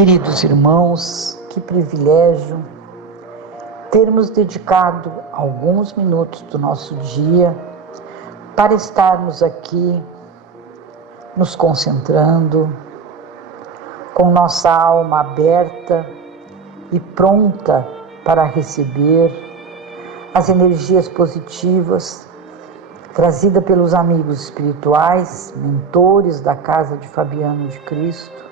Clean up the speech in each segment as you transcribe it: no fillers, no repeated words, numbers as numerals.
Queridos irmãos, que privilégio termos dedicado alguns minutos do nosso dia para estarmos aqui nos concentrando, com nossa alma aberta e pronta para receber as energias positivas trazidas pelos amigos espirituais, mentores da Casa de Fabiano de Cristo,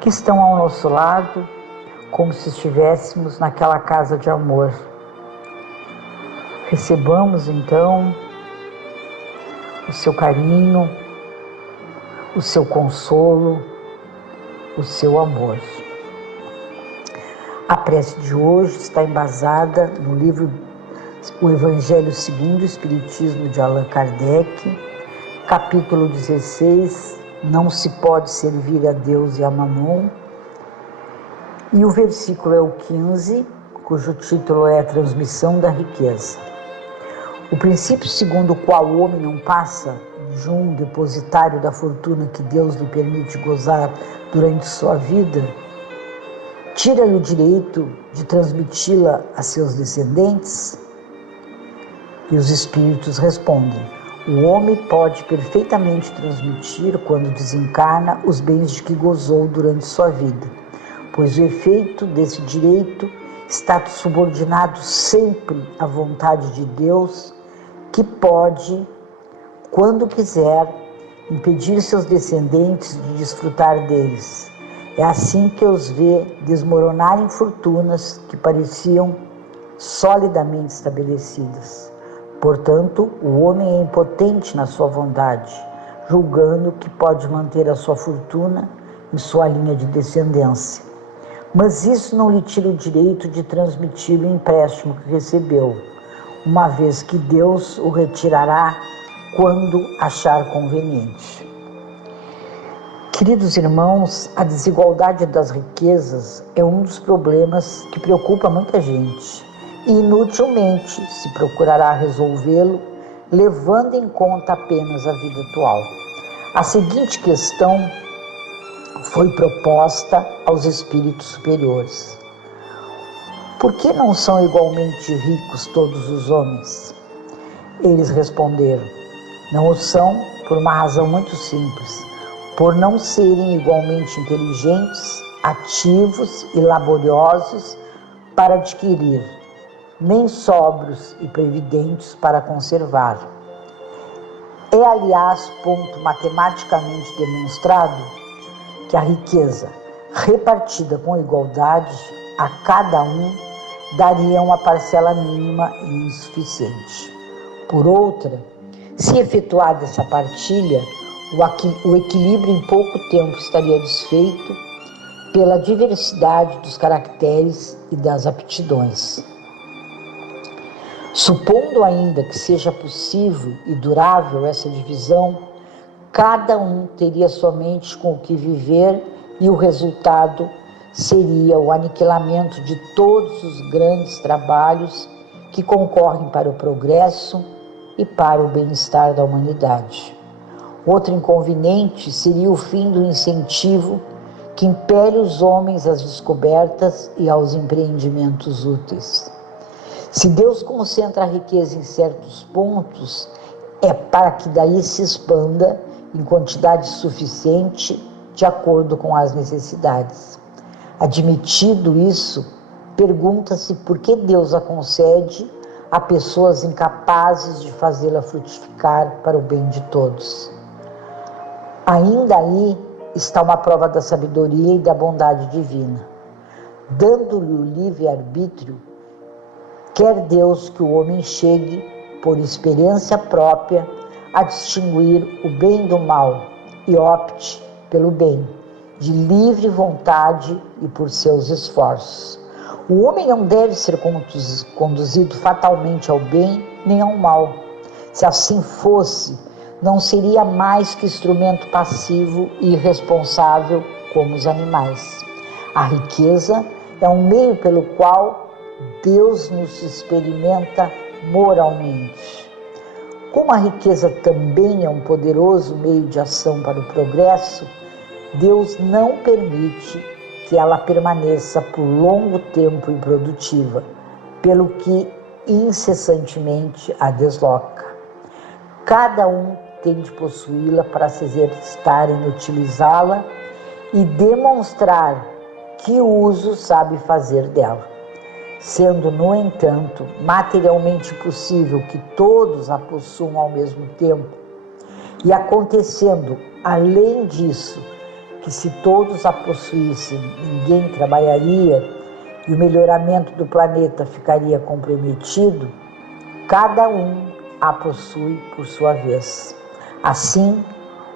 que estão ao nosso lado, como se estivéssemos naquela casa de amor. Recebamos então o seu carinho, o seu consolo, o seu amor. A prece de hoje está embasada no livro O Evangelho segundo o Espiritismo de Allan Kardec, capítulo 16, Não se pode servir a Deus e a Mamon, e o versículo é o 15, cujo título é a Transmissão da Riqueza. O princípio segundo o qual o homem não passa de um depositário da fortuna que Deus lhe permite gozar durante sua vida, tira-lhe o direito de transmiti-la a seus descendentes? E os espíritos respondem: o homem pode perfeitamente transmitir, quando desencarna, os bens de que gozou durante sua vida, pois o efeito desse direito está subordinado sempre à vontade de Deus, que pode, quando quiser, impedir seus descendentes de desfrutar deles. É assim que os vê desmoronarem fortunas que pareciam solidamente estabelecidas. Portanto, o homem é impotente na sua vontade, julgando que pode manter a sua fortuna em sua linha de descendência. Mas isso não lhe tira o direito de transmitir o empréstimo que recebeu, uma vez que Deus o retirará quando achar conveniente. Queridos irmãos, a desigualdade das riquezas é um dos problemas que preocupa muita gente. E inutilmente se procurará resolvê-lo, levando em conta apenas a vida atual. A seguinte questão foi proposta aos espíritos superiores: por que não são igualmente ricos todos os homens? Eles responderam: não o são por uma razão muito simples, por não serem igualmente inteligentes, ativos e laboriosos para adquirir, nem sóbrios e previdentes para conservar. É, aliás, ponto matematicamente demonstrado que a riqueza, repartida com igualdade a cada um, daria uma parcela mínima e insuficiente. Por outra, se efetuada essa partilha, o equilíbrio em pouco tempo estaria desfeito pela diversidade dos caracteres e das aptidões. Supondo ainda que seja possível e durável essa divisão, cada um teria somente com o que viver e o resultado seria o aniquilamento de todos os grandes trabalhos que concorrem para o progresso e para o bem-estar da humanidade. Outro inconveniente seria o fim do incentivo que impele os homens às descobertas e aos empreendimentos úteis. Se Deus concentra a riqueza em certos pontos, é para que daí se expanda em quantidade suficiente de acordo com as necessidades. Admitido isso, pergunta-se por que Deus a concede a pessoas incapazes de fazê-la frutificar para o bem de todos. Ainda aí está uma prova da sabedoria e da bondade divina. Dando-lhe o livre-arbítrio, quer Deus que o homem chegue, por experiência própria, a distinguir o bem do mal e opte pelo bem, de livre vontade e por seus esforços. O homem não deve ser conduzido fatalmente ao bem nem ao mal. Se assim fosse, não seria mais que instrumento passivo e irresponsável como os animais. A riqueza é um meio pelo qual Deus nos experimenta moralmente. Como a riqueza também é um poderoso meio de ação para o progresso, Deus não permite que ela permaneça por longo tempo improdutiva, pelo que incessantemente a desloca. Cada um tem de possuí-la para se exercitar em utilizá-la e demonstrar que uso sabe fazer dela. Sendo, no entanto, materialmente possível que todos a possuam ao mesmo tempo, e acontecendo, além disso, que se todos a possuíssem, ninguém trabalharia e o melhoramento do planeta ficaria comprometido, cada um a possui por sua vez. Assim,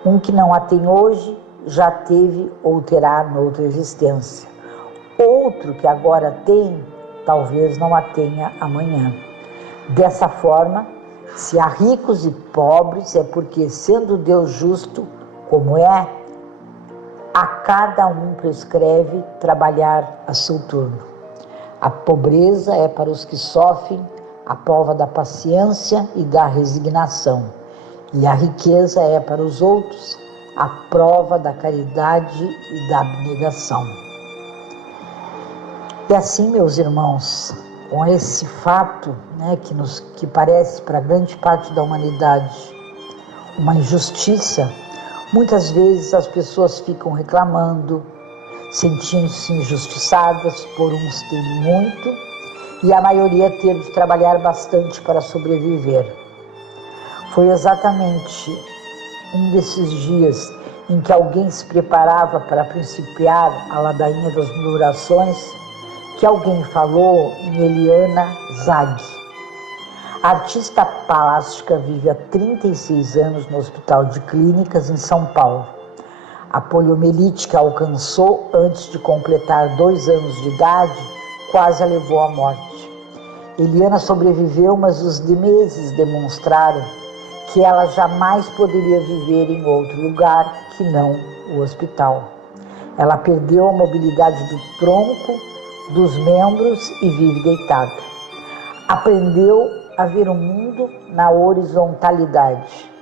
um que não a tem hoje, já teve ou terá noutra existência. Outro que agora tem, talvez não a tenha amanhã. Dessa forma, se há ricos e pobres, é porque, sendo Deus justo, como é, a cada um prescreve trabalhar a seu turno. A pobreza é para os que sofrem a prova da paciência e da resignação, e a riqueza é para os outros a prova da caridade e da abnegação. E assim, meus irmãos, com esse fato, que parece para grande parte da humanidade uma injustiça, muitas vezes as pessoas ficam reclamando, sentindo-se injustiçadas por uns terem muito e a maioria ter de trabalhar bastante para sobreviver. Foi exatamente um desses dias em que alguém se preparava para principiar a ladainha das murmurações que alguém falou em Eliana Zag. A artista plástica vive há 36 anos no Hospital de Clínicas em São Paulo. A poliomielite que alcançou antes de completar 2 anos de idade quase a levou à morte. Eliana sobreviveu, mas os meses demonstraram que ela jamais poderia viver em outro lugar que não o hospital. Ela perdeu a mobilidade do tronco, dos membros e vive deitada. Aprendeu a ver o mundo na horizontalidade.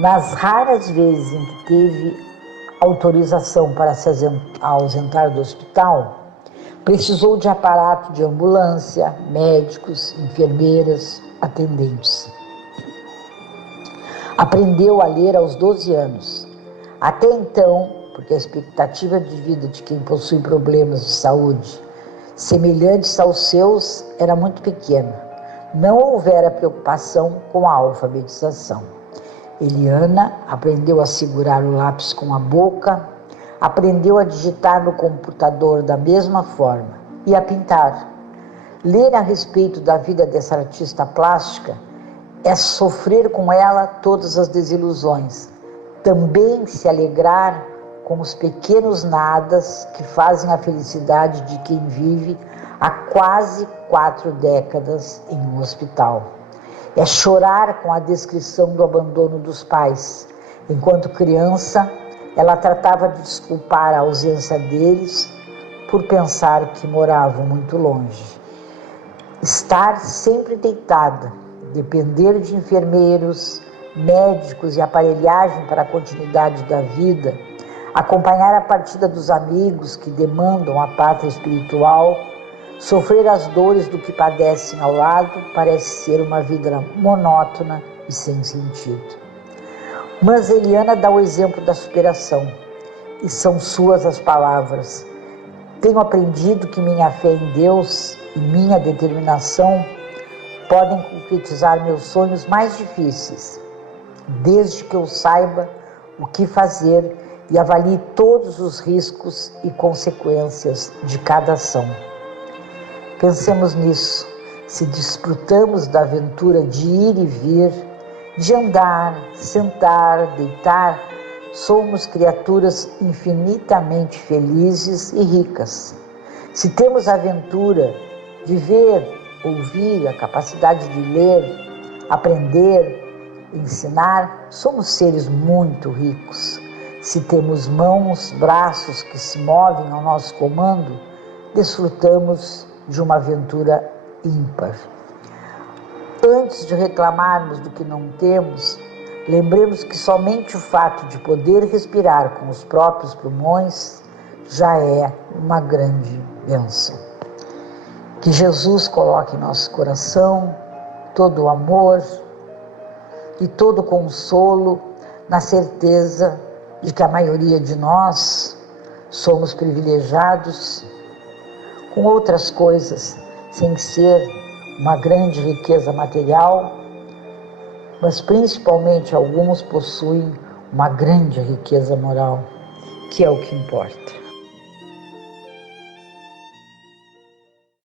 Nas raras vezes em que teve autorização para se ausentar do hospital, precisou de aparato de ambulância, médicos, enfermeiras, atendentes. Aprendeu a ler aos 12 anos. Até então, porque a expectativa de vida de quem possui problemas de saúde semelhantes aos seus era muito pequena, não houvera preocupação com a alfabetização. Eliana aprendeu a segurar o lápis com a boca, aprendeu a digitar no computador da mesma forma e a pintar. Ler a respeito da vida dessa artista plástica é sofrer com ela todas as desilusões, também se alegrar com os pequenos nadas que fazem a felicidade de quem vive há quase 4 décadas em um hospital. É chorar com a descrição do abandono dos pais. Enquanto criança, ela tratava de desculpar a ausência deles por pensar que moravam muito longe. Estar sempre deitada, depender de enfermeiros, médicos e aparelhagem para a continuidade da vida, acompanhar a partida dos amigos que demandam a pátria espiritual, sofrer as dores do que padecem ao lado, parece ser uma vida monótona e sem sentido. Mas Eliana dá o exemplo da superação, e são suas as palavras. Tenho aprendido que minha fé em Deus e minha determinação podem concretizar meus sonhos mais difíceis, desde que eu saiba o que fazer e avalie todos os riscos e consequências de cada ação. Pensemos nisso, se desfrutamos da aventura de ir e vir, de andar, sentar, deitar, somos criaturas infinitamente felizes e ricas. Se temos a aventura de ver, ouvir, a capacidade de ler, aprender, ensinar, somos seres muito ricos. Se temos mãos, braços que se movem ao nosso comando, desfrutamos de uma aventura ímpar. Antes de reclamarmos do que não temos, lembremos que somente o fato de poder respirar com os próprios pulmões já é uma grande bênção. Que Jesus coloque em nosso coração todo o amor e todo o consolo, na certeza de que a maioria de nós somos privilegiados com outras coisas, sem ser uma grande riqueza material, mas principalmente alguns possuem uma grande riqueza moral, que é o que importa.